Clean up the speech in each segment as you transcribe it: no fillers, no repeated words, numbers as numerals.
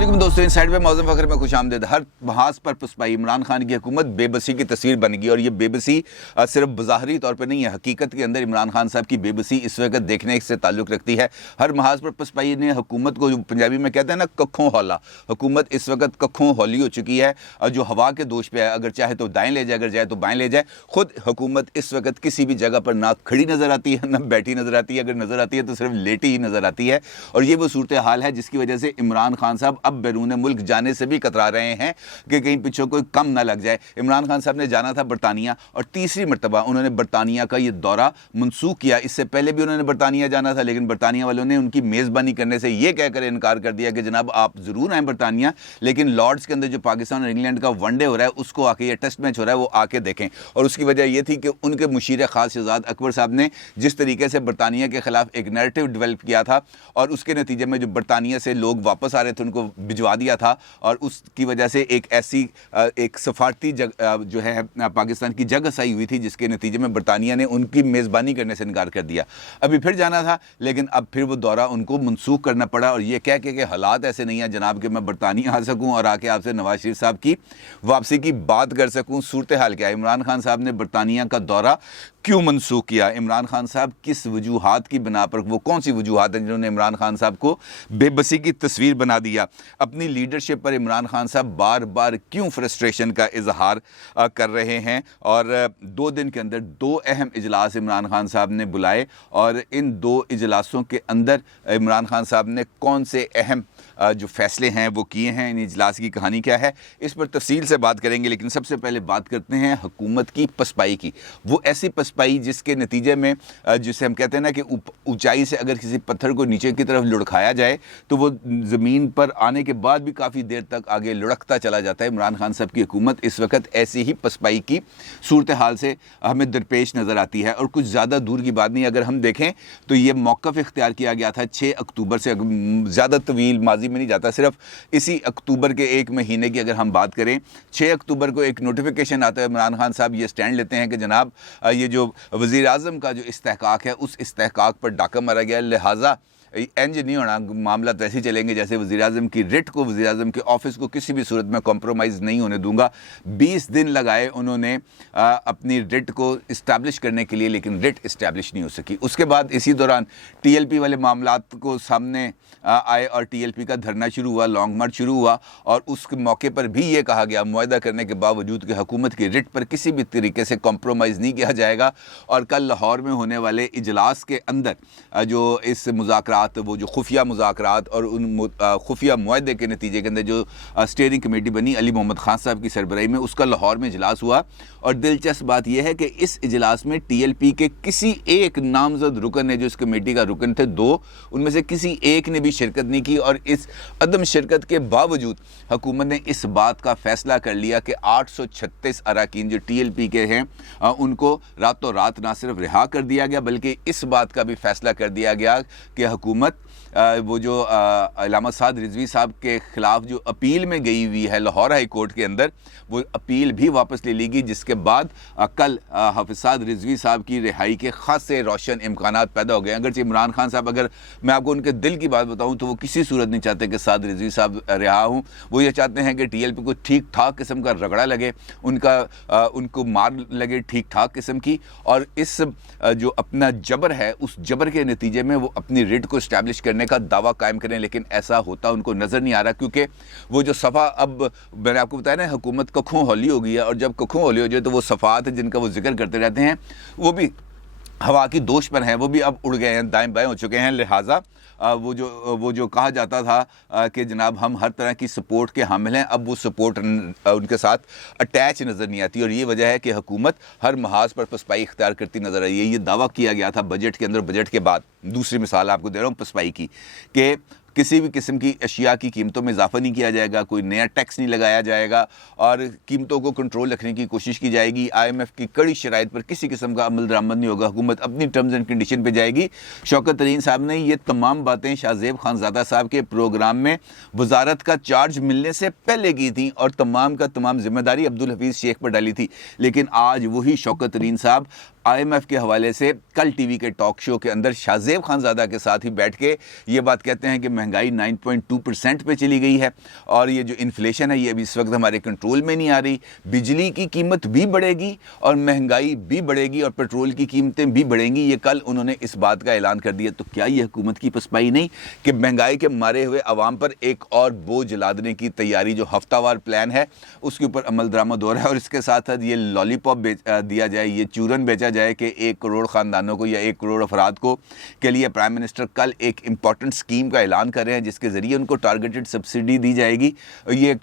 علیکم دوستوں، انسائیڈ پہ موزم فخر میں خوش آمدید۔ ہر محاذ پر پسپائی عمران خان کی حکومت بے بسی کی تصویر بن گئی، اور یہ بے بسی صرف بظاہری طور پہ نہیں ہے، حقیقت کے اندر عمران خان صاحب کی بے بسی اس وقت دیکھنے سے تعلق رکھتی ہے۔ ہر محاذ پر پسپائی نے حکومت کو، جو پنجابی میں کہتے ہیں نا ککھوں ہولا، حکومت اس وقت ککھوں ہولی ہو چکی ہے، اور جو ہوا کے دوش پہ ہے، اگر چاہے تو دائیں لے جائے، اگر چاہے تو بائیں لے جائے۔ خود حکومت اس وقت کسی بھی جگہ پر نہ کھڑی نظر آتی ہے، نہ بیٹھی نظر آتی ہے، اگر نظر آتی ہے تو صرف لیٹی ہی نظر آتی ہے، اور یہ وہ صورتحال ہے جس کی وجہ سے عمران خان صاحب اب بیرون ملک جانے سے بھی کترا رہے ہیں کہ کہیں پیچھے کوئی کم نہ لگ جائے۔ عمران خان صاحب نے جانا تھا برطانیہ، اور تیسری مرتبہ انہوں نے برطانیہ کا یہ دورہ منسوخ کیا۔ اس سے پہلے بھی انہوں نے برطانیہ جانا تھا، لیکن برطانیہ والوں نے ان کی میزبانی کرنے سے یہ کہہ کر انکار کر دیا کہ جناب آپ ضرور آئیں برطانیہ، لیکن لارڈز کے اندر جو پاکستان اور انگلینڈ کا ون ڈے ہو رہا ہے اس کو آ کے، یہ ٹیسٹ میچ ہو رہا ہے، وہ آ کے دیکھیں۔ اور اس کی وجہ یہ تھی کہ ان کے مشیر خاص شہزاد اکبر صاحب نے جس طریقے سے برطانیہ کے خلاف ایک نیریٹو ڈیولپ کیا تھا، اور اس کے نتیجے میں جو برطانیہ سے لوگ واپس آ رہے تھے ان کو بھجوا دیا تھا، اور اس کی وجہ سے ایک ایسی ایک سفارتی جو ہے پاکستان کی جنگ آئی ہوئی تھی، جس کے نتیجے میں برطانیہ نے ان کی میزبانی کرنے سے انکار کر دیا۔ ابھی پھر جانا تھا، لیکن اب پھر وہ دورہ ان کو منسوخ کرنا پڑا، اور یہ کہہ کے کہ حالات ایسے نہیں ہیں جناب کہ میں برطانیہ آ سکوں اور آ کے آپ سے نواز شریف صاحب کی واپسی کی بات کر سکوں۔ صورتحال کیا ہے؟ عمران خان صاحب نے برطانیہ کا دورہ کیوں منسوخ کیا؟ عمران خان صاحب کس وجوہات کی بنا پر، وہ کون سی وجوہات ہیں جنہوں نے عمران خان صاحب کو بے بسی کی تصویر بنا دیا؟ اپنی لیڈرشپ پر عمران خان صاحب بار بار کیوں فرسٹریشن کا اظہار کر رہے ہیں؟ اور 2 دن کے اندر 2 اہم اجلاس عمران خان صاحب نے بلائے، اور ان 2 اجلاسوں کے اندر عمران خان صاحب نے کون سے اہم جو فیصلے ہیں وہ کیے ہیں؟ ان اجلاس کی کہانی کیا ہے؟ اس پر تفصیل سے بات کریں گے، لیکن سب سے پہلے بات کرتے ہیں حکومت کی پسپائی کی۔ وہ ایسی پسپائی جس کے نتیجے میں، جسے ہم کہتے ہیں نا کہ اونچائی سے اگر کسی پتھر کو نیچے کی طرف لڑکھایا جائے تو وہ زمین پر آنے کے بعد بھی کافی دیر تک آگے لڑکتا چلا جاتا ہے۔ عمران خان صاحب کی حکومت اس وقت ایسی ہی پسپائی کی صورتحال سے ہمیں درپیش نظر آتی ہے، اور کچھ زیادہ دور کی بات نہیں۔ اگر ہم دیکھیں تو یہ موقف اختیار کیا گیا تھا 6 اکتوبر سے، زیادہ طویل ماضی میں نہیں جاتا، صرف اسی اکتوبر کے 1 مہینے کی اگر ہم بات کریں، 6 اکتوبر کو ایک نوٹیفیکیشن آتا ہے، عمران خان صاحب یہ سٹینڈ لیتے ہیں کہ جناب یہ جو وزیر اعظم کا جو استحقاق ہے اس استحقاق پر ڈاکہ مارا گیا، لہٰذا انج نہیں ہونا، معاملات ایسے چلیں گے جیسے وزیر اعظم کی رٹ کو، وزیر اعظم کے آفس کو کسی بھی صورت میں کمپرومائز نہیں ہونے دوں گا۔ 20 دن لگائے انہوں نے اپنی رٹ کو اسٹیبلش کرنے کے لیے، لیکن رٹ اسٹیبلش نہیں ہو سکی۔ اس کے بعد اسی دوران ٹی ایل پی والے معاملات کو سامنے آئے، اور ٹی ایل پی کا دھرنا شروع ہوا، لانگ مارچ شروع ہوا، اور اس موقع پر بھی یہ کہا گیا معاہدہ کرنے کے باوجود کہ حکومت کی رٹ پر کسی بھی طریقے سے کمپرومائز نہیں کیا جائے گا۔ اور کل لاہور میں ہونے والے اجلاس کے اندر جو اس مذاکرات، وہ جو خفیہ مذاکرات اور ان خفیہ معاہدے کے نتیجے کے اندر جو اسٹیئرنگ کمیٹی بنی علی محمد خان صاحب کی سربراہی میں، اس کا لاہور میں اجلاس ہوا، اور دلچسپ بات یہ ہے کہ اس اجلاس میں ٹی ایل پی کے کسی ایک نامزد رکن نے، جو اس کمیٹی کا رکن تھے 2، ان میں سے کسی ایک نے بھی شرکت نہیں کی، اور اس عدم شرکت کے باوجود حکومت نے اس بات کا فیصلہ کر لیا کہ 836 اراکین جو ٹی ایل پی کے ہیں ان کو راتوں رات نہ صرف رہا کر دیا گیا، بلکہ اس بات کا بھی فیصلہ کر دیا گیا کہ حکومت وہ جو علامہ سعد رضوی صاحب کے خلاف جو اپیل میں گئی ہوئی ہے لاہور ہائی کورٹ کے اندر، وہ اپیل بھی واپس لے لی گئی، جس کے بعد کل حافظ سعد رضوی صاحب کی رہائی کے خاصے روشن امکانات پیدا ہو گئے۔ اگرچہ عمران خان صاحب، اگر میں آپ کو ان کے دل کی بات بتاؤں تو وہ کسی صورت نہیں چاہتے کہ سعد رضوی صاحب رہا ہوں، وہ یہ چاہتے ہیں کہ ٹی ایل پی کو ٹھیک ٹھاک قسم کا رگڑا لگے، ان کو مار لگے ٹھیک ٹھاک قسم کی، اور اس جو اپنا جبر ہے اس جبر کے نتیجے میں وہ اپنی رٹ کو اسٹیبلش کرنے کا دعویٰ قائم کریں، لیکن ایسا ہوتا ان کو نظر نہیں آ رہا، کیونکہ وہ جو صفحہ، اب میں نے آپ کو بتایا نا حکومت ککھوں ہولی ہو گئی ہے، اور جب ککھوں ہولی ہو جائے تو وہ صفحات جن کا وہ ذکر کرتے رہتے ہیں وہ بھی ہوا کی دوش پر ہیں، وہ بھی اب اڑ گئے ہیں، دائیں بائیں ہو چکے ہیں۔ لہٰذا وہ جو کہا جاتا تھا کہ جناب ہم ہر طرح کی سپورٹ کے حامل ہیں، اب وہ سپورٹ ان کے ساتھ اٹیچ نظر نہیں آتی، اور یہ وجہ ہے کہ حکومت ہر محاذ پر پسپائی اختیار کرتی نظر آئی ہے۔ یہ دعویٰ کیا گیا تھا بجٹ کے اندر، بجٹ کے بعد دوسری مثال آپ کو دے رہا ہوں پسپائی کی، کہ کسی بھی قسم کی اشیاء کی قیمتوں میں اضافہ نہیں کیا جائے گا، کوئی نیا ٹیکس نہیں لگایا جائے گا، اور قیمتوں کو کنٹرول رکھنے کی کوشش کی جائے گی۔ آئی ایم ایف کی کڑی شرائط پر کسی قسم کا عمل درآمد نہیں ہوگا، حکومت اپنی ٹرمز اینڈ کنڈیشن پہ جائے گی۔ شوکت ترین صاحب نے یہ تمام باتیں شاہ زیب خانزادہ صاحب کے پروگرام میں وزارت کا چارج ملنے سے پہلے کی تھیں، اور تمام کا تمام ذمہ داری عبدالحفیظ شیخ پر ڈالی تھی، لیکن آج وہی شوکت ترین صاحب IMF کے حوالے سے کل ٹی وی کے ٹاک شو کے اندر شاہ خان زادہ کے ساتھ ہی بیٹھ کے یہ بات کہتے ہیں کہ مہنگائی 9.2% پہ چلی گئی ہے اور یہ جو انفلیشن ہے یہ ابھی اس وقت ہمارے کنٹرول میں نہیں آ رہی, بجلی کی قیمت بھی بڑھے گی اور مہنگائی بھی بڑھے گی اور پیٹرول کی قیمتیں بھی بڑھیں گی. یہ کل انہوں نے اس بات کا اعلان کر دیا. تو کیا یہ حکومت کی پسپائی نہیں کہ مہنگائی کے مارے ہوئے عوام پر ایک اور بوجھ لادنے کی تیاری جو ہفتہ وار پلان ہے اس کے اوپر عمل درآمد ہو رہا ہے, اور اس کے ساتھ ساتھ یہ لالی پاپ دیا جائے, یہ چورن بیچا جائے کہ 1 کروڑ خاندانوں کو یا 1 کروڑ افراد کو کے لیے پرائم منسٹر کل ایک امپورٹنٹ اسکیم کا اعلان کر رہے ہیں جس کے ذریعے ان کو ٹارگیٹڈ سبسڈی دی جائے گی. یہ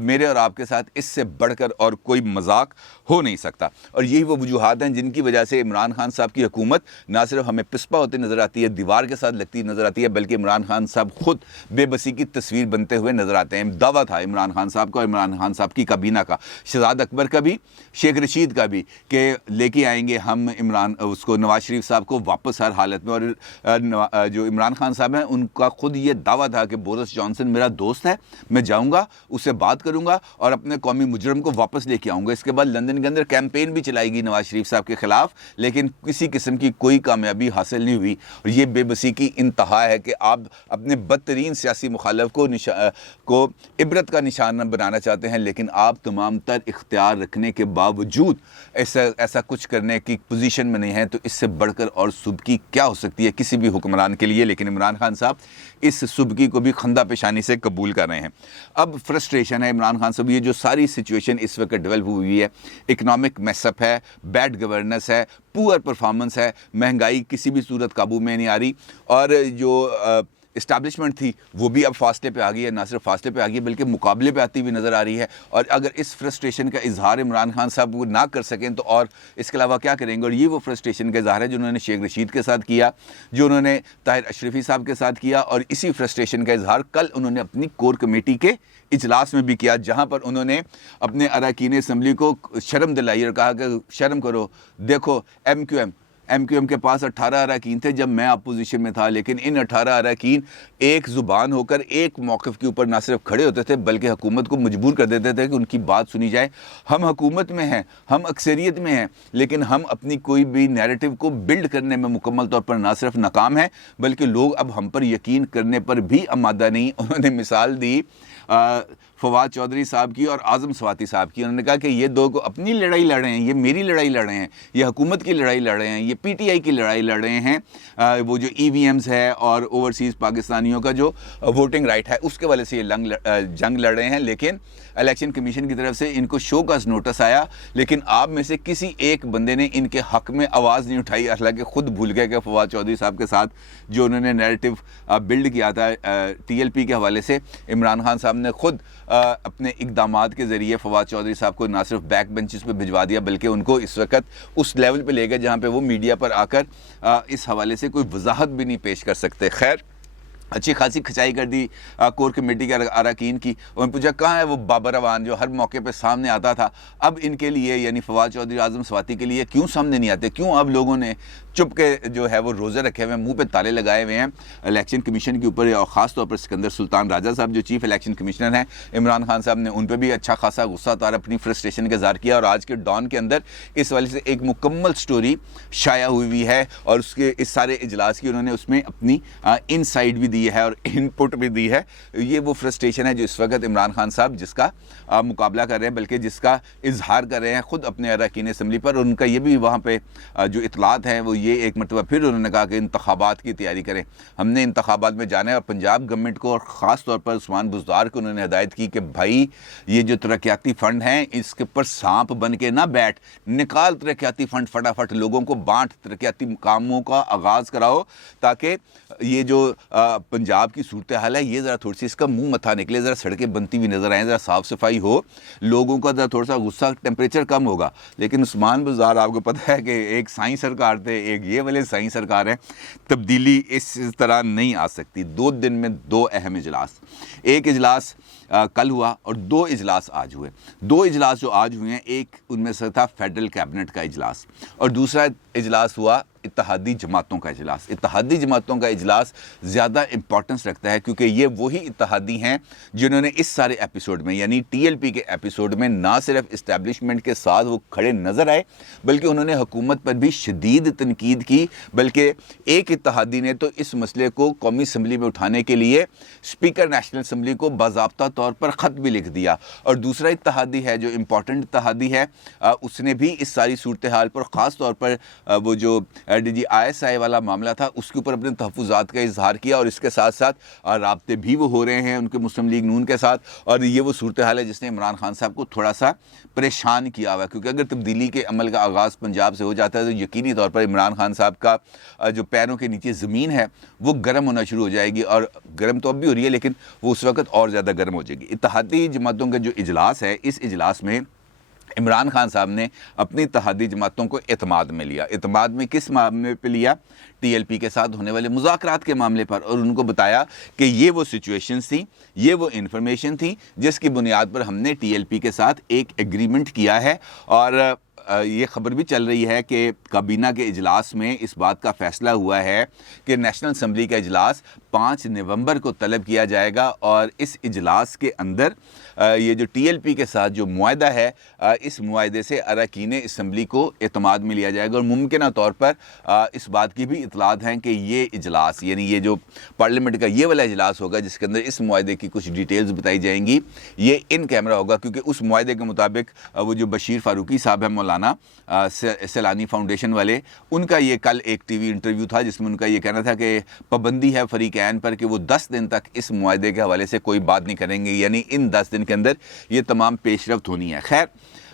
میرے اور آپ کے ساتھ اس سے بڑھ کر اور کوئی مذاق ہو نہیں سکتا. اور یہی وہ وجوہات ہیں جن کی وجہ سے عمران خان صاحب کی حکومت نہ صرف ہمیں پسپا ہوتے نظر آتی ہے, دیوار کے ساتھ لگتی نظر آتی ہے, بلکہ عمران خان صاحب خود بے بسی کی تصویر بنتے ہوئے نظر آتے ہیں. دعویٰ تھا عمران خان صاحب کا اور عمران خان صاحب کی کابینہ کا, شہزاد اکبر کا بھی, شیخ رشید کا بھی, کہ لے کے آئیں گے ہم نواز شریف صاحب کو واپس ہر حالت میں. اور جو عمران خان صاحب ہیں ان کا خود یہ دعویٰ تھا کہ بورس جانسن میرا دوست ہے, میں جاؤں گا اس سے بات کروں گا اور اپنے قومی مجرم کو واپس لے کے آؤں گا. اس کے بعد لندن کے اندر کیمپین بھی چلائی گئی نواز شریف صاحب کے خلاف, لیکن کسی قسم کی کوئی کامیابی حاصل نہیں ہوئی. اور یہ بے بسی کی انتہا ہے کہ آپ اپنے بدترین سیاسی مخالف کو عبرت کا نشانہ بنانا چاہتے ہیں, لیکن آپ تمام تر اختیار رکھنے کے باوجود ایسا کچھ کرنے کی پوزیشن میں نہیں ہیں. تو اس سے بڑھ کر اور سبکی کیا ہو سکتی ہے کسی بھی حکمران کے لیے. لیکن عمران خان صاحب اس سبکی کو بھی خندہ پیشانی سے قبول کر رہے ہیں. اب فرسٹریشن ہے عمران خان صاحب, یہ جو ساری سچویشن اس وقت ڈیولپ ہوئی ہے, اکنامک میس اپ ہے, بیڈ گورننس ہے, پور پرفارمنس ہے, مہنگائی کسی بھی صورت قابو میں نہیں آ رہی, اور جو اسٹیبلشمنٹ تھی وہ بھی اب فاصلے پہ آ گئی ہے. نہ صرف فاصلے پہ آ گئی ہے بلکہ مقابلے پہ آتی ہوئی نظر آ رہی ہے. اور اگر اس فرسٹریشن کا اظہار عمران خان صاحب وہ نہ کر سکیں تو اور اس کے علاوہ کیا کریں گے. اور یہ وہ فرسٹریشن کا اظہار ہے جو انہوں نے شیخ رشید کے ساتھ کیا, جو انہوں نے طاہر اشرفی صاحب کے ساتھ کیا, اور اسی فرسٹریشن کا اظہار کل انہوں نے اپنی کور کمیٹی کے اجلاس میں بھی کیا, جہاں پر انہوں نے اپنے اراکین اسمبلی کو شرم دلائی اور کہا کہ شرم کرو, دیکھو ایم کیو ایم کے پاس 18 اراکین تھے جب میں اپوزیشن میں تھا, لیکن ان 18 اراکین ایک زبان ہو کر ایک موقف کے اوپر نہ صرف کھڑے ہوتے تھے بلکہ حکومت کو مجبور کر دیتے تھے کہ ان کی بات سنی جائے. ہم حکومت میں ہیں, ہم اکثریت میں ہیں, لیکن ہم اپنی کوئی بھی نیریٹو کو بلڈ کرنے میں مکمل طور پر نہ صرف ناکام ہیں بلکہ لوگ اب ہم پر یقین کرنے پر بھی آمادہ نہیں. انہوں نے مثال دی فواد چودھری صاحب کی اور اعظم سواتی صاحب کی. انہوں نے کہا کہ یہ دو کو اپنی لڑائی لڑ رہے ہیں, یہ میری لڑائی لڑ رہے ہیں, یہ حکومت کی لڑائی لڑ رہے ہیں, یہ پی ٹی آئی کی لڑائی لڑ رہے ہیں, وہ جو ای وی ایمز ہے اور اوورسیز پاکستانیوں کا جو ووٹنگ رائٹ ہے اس کے والے سے یہ جنگ لڑ رہے ہیں. لیکن الیکشن کمیشن کی طرف سے ان کو شو کاز نوٹس آیا, لیکن آپ میں سے کسی ایک بندے نے ان کے حق میں آواز نہیں اٹھائی. حالانکہ خود بھول گئے کہ فواد چودھری صاحب کے ساتھ جو انہوں نے نیریٹو بلڈ کیا تھا ٹی ایل پی کے حوالے سے, عمران خان صاحب نے خود اپنے اقدامات کے ذریعے فواد چودھری صاحب کو نہ صرف بیک بنچز پہ بھجوا دیا بلکہ ان کو اس وقت اس لیول پہ لے گئے جہاں پہ وہ میڈیا پر آ کر اس حوالے سے کوئی وضاحت بھی نہیں پیش کر سکتے. خیر, اچھی خاصی کھچائی کر دی کور کمیٹی کے اراکین کی. انہوں نے پوچھا کہاں ہے وہ بابر اوان جو ہر موقع پہ سامنے آتا تھا. اب ان کے لیے یعنی فواد چودھری اعظم سواتی کے لیے کیوں سامنے نہیں آتے, کیوں اب لوگوں نے چپ کے جو ہے وہ روزے رکھے ہوئے ہیں, منہ پہ تالے لگائے ہوئے ہیں الیکشن کمیشن کے اوپر, اور خاص طور پر سکندر سلطان راجہ صاحب جو چیف الیکشن کمشنر ہیں, عمران خان صاحب نے ان پہ بھی اچھا خاصا غصہ اتارا, اپنی فرسٹریشن کا اظہار کیا. اور آج کے ڈان کے اندر اس والے سے ایک مکمل سٹوری شائع ہوئی ہے اور اس سارے اجلاس کی انہوں نے اس میں اپنی ان سائڈ بھی دی ہے اور ان پٹ بھی دی ہے. یہ وہ فرسٹریشن ہے جو اس وقت عمران خان صاحب جس کا مقابلہ کر رہے ہیں بلکہ جس کا اظہار کر رہے ہیں خود اپنے اراکین اسمبلی پر. اور ان کا یہ بھی وہاں پہ جو اطلاعات ہیں وہ یہ ایک مرتبہ پھر انہوں نے کہا کہ انتخابات کی تیاری کریں, ہم نے انتخابات میں جانا ہے. اور پنجاب گورنمنٹ کو اور خاص طور پر عثمان بزدار کو انہوں نے ہدایت کی کہ بھائی یہ جو ترقیاتی فنڈ ہیں اس کے اوپر سانپ بن کے نہ بیٹھ, نکال ترقیاتی فنڈ فٹافٹ, لوگوں کو بانٹ, ترقیاتی کاموں کا آغاز کراؤ تاکہ یہ جو پنجاب کی صورتحال ہے یہ ذرا تھوڑی سی اس کا منہ متھا نکلے, ذرا سڑکیں بنتی ہوئی نظر آئیں, ذرا صاف صفائی ہو, لوگوں کا ذرا تھوڑا سا غصہ ٹیمپریچر کم ہوگا. لیکن عثمان بزدار آپ کو پتہ ہے کہ ایک سائیں سرکار تھے, ایک یہ والے سائیں سرکار ہیں, تبدیلی اس طرح نہیں آ سکتی. 2 دن میں 2 اہم اجلاس, ایک اجلاس کل ہوا اور 2 اجلاس آج ہوئے. 2 اجلاس جو آج ہوئے ہیں ایک ان میں سے تھا فیڈرل کیبنٹ کا اجلاس اور دوسرا اجلاس ہوا اتحادی جماعتوں کا اجلاس. اتحادی جماعتوں کا اجلاس زیادہ امپورٹنس رکھتا ہے کیونکہ یہ وہی اتحادی ہیں جنہوں نے اس سارے ایپیسوڈ میں یعنی ٹی ایل پی کے ایپیسوڈ میں نہ صرف اسٹیبلشمنٹ کے ساتھ وہ کھڑے نظر آئے بلکہ انہوں نے حکومت پر بھی شدید تنقید کی. بلکہ ایک اتحادی نے تو اس مسئلے کو قومی اسمبلی میں اٹھانے کے لیے اسپیکر نیشنل اسمبلی کو باضابطہ طور پر خط بھی لکھ دیا. اور دوسرا اتحادی ہے جو امپورٹنٹ اتحادی ہے, اس نے بھی اس ساری صورتحال پر خاص طور پر وہ جو D G I S I والا معاملہ تھا اس کے اوپر اپنے تحفظات کا اظہار کیا, اور اس کے ساتھ ساتھ رابطے بھی وہ ہو رہے ہیں ان کے مسلم لیگ نون کے ساتھ. اور یہ وہ صورتحال ہے جس نے عمران خان صاحب کو تھوڑا سا پریشان کیا ہوا ہے, کیونکہ اگر تبدیلی کے عمل کا آغاز پنجاب سے ہو جاتا ہے تو یقینی طور پر عمران خان صاحب کا جو پیروں کے نیچے زمین ہے وہ گرم ہونا شروع ہو جائے گی, اور گرم تو اب بھی ہو رہی ہے لیکن وہ اس وقت اور زیادہ گرم ہو جائے گی. اتحادی جماعتوں کا جو اجلاس ہے, اس اجلاس میں عمران خان صاحب نے اپنی اتحادی جماعتوں کو اعتماد میں لیا. اعتماد میں کس معاملے پہ لیا؟ ٹی ایل پی کے ساتھ ہونے والے مذاکرات کے معاملے پر, اور ان کو بتایا کہ یہ وہ سچویشنز تھیں, یہ وہ انفارمیشن تھی جس کی بنیاد پر ہم نے ٹی ایل پی کے ساتھ ایک ایگریمنٹ کیا ہے. اور یہ خبر بھی چل رہی ہے کہ کابینہ کے اجلاس میں اس بات کا فیصلہ ہوا ہے کہ نیشنل اسمبلی کا اجلاس 5 نومبر کو طلب کیا جائے گا, اور اس اجلاس کے اندر یہ جو ٹی ایل پی کے ساتھ جو معاہدہ ہے اس معاہدے سے اراکین اسمبلی کو اعتماد میں لیا جائے گا. اور ممکنہ طور پر اس بات کی بھی اطلاعات ہیں کہ یہ اجلاس یعنی یہ جو پارلیمنٹ کا یہ والا اجلاس ہوگا جس کے اندر اس معاہدے کی کچھ ڈیٹیلز بتائی جائیں گی, یہ ان کیمرہ ہوگا, کیونکہ اس معاہدے کے مطابق وہ جو بشیر فاروقی صاحب ہیں مولانا سیلانی فاؤنڈیشن والے, ان کا یہ کل ایک ٹی وی انٹرویو تھا جس میں ان کا یہ کہنا تھا کہ پابندی ہے فریقین پر کہ وہ 10 دن تک اس معاہدے کے حوالے سے کوئی بات نہیں کریں گے, یعنی ان 10 دن کے اندر یہ تمام پیش رفت ہونی ہے. خیر,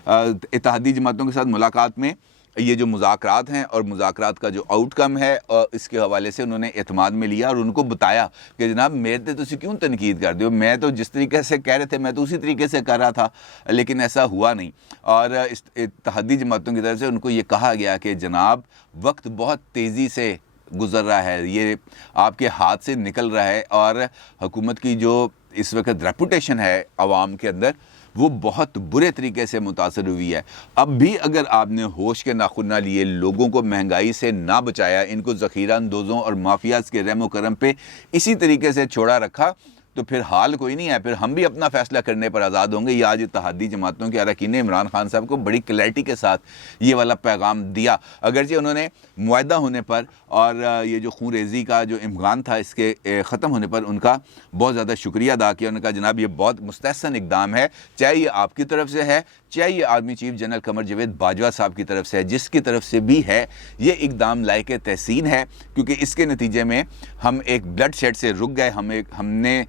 اتحادی جماعتوں کے ساتھ ملاقات میں یہ جو مذاکرات ہیں اور مذاکرات کا جو آؤٹ کم ہے اس کے حوالے سے انہوں نے اعتماد میں لیا, اور ان کو بتایا کہ جناب میرے تے تسی کیوں تنقید کر دیو, میں تو جس طریقے سے کہہ رہے تھے میں تو اسی طریقے سے کر رہا تھا, لیکن ایسا ہوا نہیں. اور اتحادی جماعتوں کی طرف سے ان کو یہ کہا گیا کہ جناب وقت بہت تیزی سے گزر رہا ہے, یہ آپ کے ہاتھ سے نکل رہا ہے, اور حکومت کی جو اس وقت ریپوٹیشن ہے عوام کے اندر وہ بہت برے طریقے سے متاثر ہوئی ہے. اب بھی اگر آپ نے ہوش کے ناخن نہ لیے, لوگوں کو مہنگائی سے نہ بچایا, ان کو ذخیرہ اندوزوں اور مافیاز کے رحم و کرم پہ اسی طریقے سے چھوڑا رکھا, تو پھر حال کوئی نہیں ہے, پھر ہم بھی اپنا فیصلہ کرنے پر آزاد ہوں گے. یہ آج اتحادی جماعتوں کے اراکین نے عمران خان صاحب کو بڑی کلیئرٹی کے ساتھ یہ والا پیغام دیا, اگرچہ انہوں نے معاہدہ ہونے پر اور یہ جو خون ریزی کا جو امکان تھا اس کے ختم ہونے پر ان کا بہت زیادہ شکریہ ادا کیا. انہوں نے کہا جناب یہ بہت مستحسن اقدام ہے, چاہے یہ آپ کی طرف سے ہے, چاہے یہ army chief general Qamar Javed Bajwa صاحب کی طرف سے ہے, جس کی طرف سے بھی ہے یہ اقدام لائق تحسین ہے, کیونکہ اس کے نتیجے میں ہم ایک بلڈ شیڈ سے رک گئے. ہم نے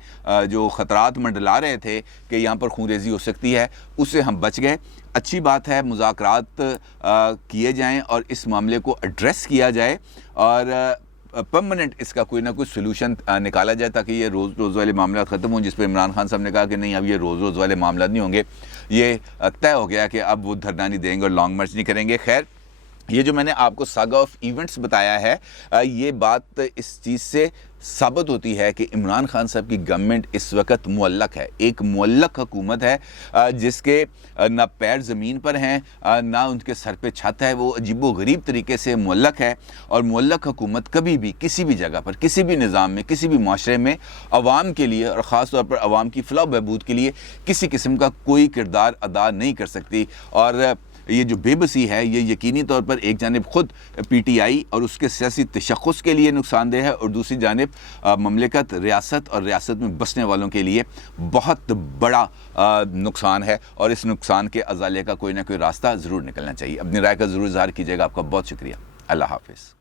جو خطرات منڈلا رہے تھے کہ یہاں پر خون ریزی ہو سکتی ہے اس سے ہم بچ گئے. اچھی بات ہے, مذاکرات کیے جائیں اور اس معاملے کو ایڈریس کیا جائے, اور پرماننٹ اس کا کوئی نہ کوئی سلوشن نکالا جائے تاکہ یہ روز روز والے معاملات ختم ہوں. جس پہ عمران خان صاحب نے کہا کہ نہیں اب یہ روز روز والے معاملات نہیں ہوں گے, یہ طے ہو گیا کہ اب وہ دھرنا نہیں دیں گے اور لانگ مارچ نہیں کریں گے. خیر, یہ جو میں نے آپ کو ساگا آف ایونٹس بتایا ہے, یہ بات اس چیز سے ثابت ہوتی ہے کہ عمران خان صاحب کی گورنمنٹ اس وقت معلق ہے, ایک معلق حکومت ہے جس کے نہ پیر زمین پر ہیں نہ ان کے سر پہ چھت ہے, وہ عجیب و غریب طریقے سے معلق ہے. اور معلق حکومت کبھی بھی کسی بھی جگہ پر, کسی بھی نظام میں, کسی بھی معاشرے میں عوام کے لیے اور خاص طور پر عوام کی فلاح و بہبود کے لیے کسی قسم کا کوئی کردار ادا نہیں کر سکتی. اور یہ جو بے بسی ہے یہ یقینی طور پر ایک جانب خود پی ٹی آئی اور اس کے سیاسی تشخص کے لیے نقصان دہ ہے, اور دوسری جانب مملکت, ریاست اور ریاست میں بسنے والوں کے لیے بہت بڑا نقصان ہے, اور اس نقصان کے ازالے کا کوئی نہ کوئی راستہ ضرور نکلنا چاہیے. اپنی رائے کا ضرور اظہار کیجیے گا. آپ کا بہت شکریہ. اللہ حافظ.